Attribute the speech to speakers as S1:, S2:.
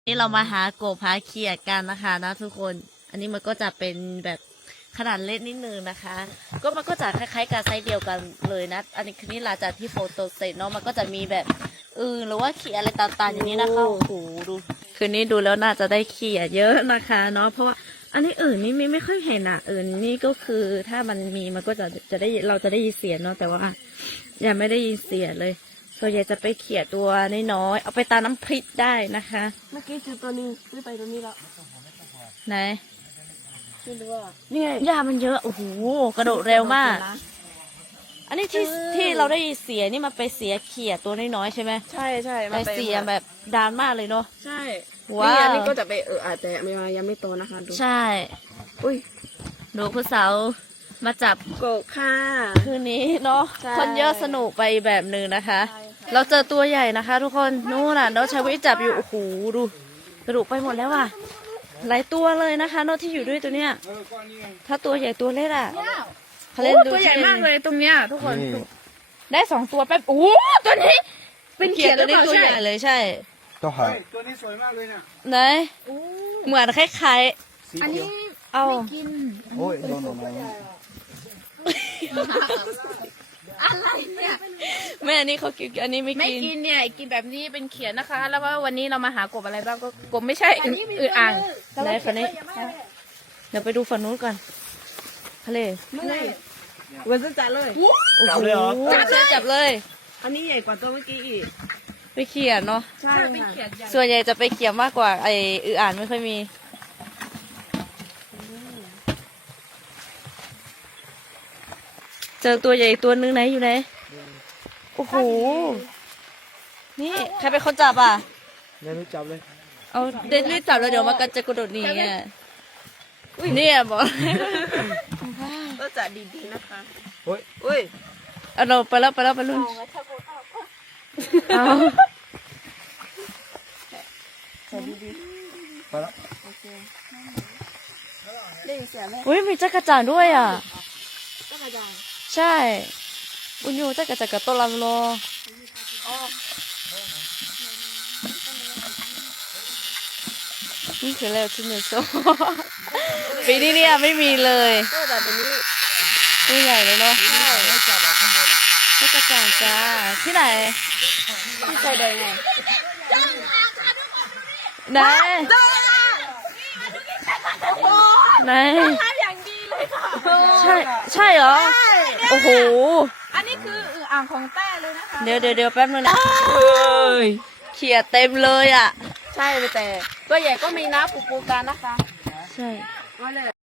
S1: นี่เรามาหากบหาเขียดกันนะคะนะทุกคน อันนี้มันก็จะเป็นแบบขนาดเล็กนิดนึงนะคะ ก็มันก็จะคล้ายๆกับไซส์เดียวกันเลยนะ อันนี้คือนี่หลังจากที่โฟโต้เสร็จเนาะ มันก็จะมีแบบหรือว่าเขียดอะไรต่างๆอย่างนี้นะคะโอ้โหดูคืนนี้ดูแล้วน่าจะได้เขียดเยอะนะคะเนาะ เพราะว่าอันนี้นี่ไม่ค่อยเห็นอ่ะนี่ก็คือถ้ามันมีมันก็จะได้เราจะได้ยินเสียงเนาะ แต่ว่ายังไม่ได้ยินเสียงเลยส่วนใหญ่จะไปเขี่ยตัวน้อยๆเอาไปตาน้ำพริกได้นะคะ
S2: เมื่อกี้เจอตัวนึงไม่ไปตัวนี้แล้ว
S1: ไหน
S2: ไม่รู้ว่านี่ไง
S1: หญ้ามันเยอะโอ้โหกระโดดเร็วมาก อันนี้ที่เราได้ยินเสียงนี่มันไปเสียเขี่ยตัวน้อยๆใช่ไหม
S2: ใช่ใช่
S1: ไปเสียแบบดานมากเลยเนาะ
S2: ใช่
S1: ว้าว
S2: นี่อันนี้ก็จะไปอาจจะยังไม่โตนะคะดู
S1: ใช่
S2: อุ้ย
S1: ดูผู้สาวมาจับ
S2: โกะค่ะ
S1: คืนนี้เนาะ
S2: ใช่
S1: คนเยอะสนุกไปแบบหนึ่งนะคะ
S2: ใช่ค่ะ
S1: เราเจอตัวใหญ่นะคะ ทุกคนนู่นน่ะน้องชายวิทย์จับอยู่โอ้โหดูกระดูกไปหมดแล้วว่ะหลายตัวเลยนะคะน้องที่อยู่ด้วยตัวเนี้ยถ้าตัวใหญ่ตัวเล็กอ่ะเขาเล่นดู
S2: ตัวใหญ่มากเลยตรงเนี้ยทุกคน
S1: ได้2 ตัวแป๊บโอ้โหตัวนี้เป็นเขียดตัวนี้ตัวใหญ่เลยใช่
S3: ตัวหาย
S4: ตัวนี้สวยมากเลยเนี่ย
S1: ไหนเหมือนคล้าย
S4: สี
S2: อัน
S4: เขี
S2: นี้
S4: ยว
S1: ๆเอา
S3: โอ้ยโดนอะไร
S2: อะไรเนี่ย
S1: แม่อันนี้เขากินอันนี้ไม่
S2: ไม่
S1: กิน
S2: กินเนี่ยกินแบบนี้เป็นเขียนนะคะ แล้วว่าวันนี้เรามาหากบอะไรบ้างก็กบไม่ใช่อ่าง
S1: ไหนฝั่งนี้เดี๋ยวไปดูฝั่งนู้นก่อนทะเล
S2: เมื่อยวันจะจัดเลย
S1: โอ้โหจับเลย
S2: อันนี้ใหญ่กว่าตัวเมื่อกี้อีก
S1: ไปเขี่ยเนาะ
S2: ใช่เป็นเขียนใหญ่
S1: ส่วนใหญ่จะไปเขี่ยมากกว่าอ่านไม่ค่อยมีเจอตัวใหญ่ตัวนึงไหนอยู่ไหนโอ้โหนี่ใครเป็นคนจับอ่ะ
S3: ไม่รู้จับเลย
S1: เอาเดนรีบจับแล้วเดี๋ยวมันก็จะกระโดดหนีอ่ะเนี่ยบอก
S2: ก็จะดีๆนะคะ
S3: โอ้ย
S2: อุ้ย
S1: เอาเราไปแล้วไปรุ่นเอา
S3: ไปแล้ว
S2: ได้ยินเสียงไหม
S1: อุ้ยมีจักรจั่นด้วยอ่ะ
S2: ก็กระจาย
S1: ใช่อุญยูจักรจั่นกับตัวลำโลนี่คือแล้วที่หนึ่งโซ ปีนี้เนี่ยไม่มีเลย
S2: ก็จะเป็นนี้
S1: ตัวใหญ่เลยเนาะ
S3: ไม่จับหรอกข้างบน
S1: จักรจั่นจ้าที่ไหน
S2: ที่ใจแดงไง
S1: ไหนไหน
S2: ทำอย่างดีเลยค่ะ
S1: ใช่เหรอโอ้โห
S2: อันนี้คืออ่างของแต้เลยนะคะ
S1: เดี๋ยวแป๊บนึงนะเขียดเต็มเลยอ่ะ
S2: ใช่แต่ตัวใหญ่ก็มีนะปูกันนะคะ
S1: ใช่
S2: ว่าเลย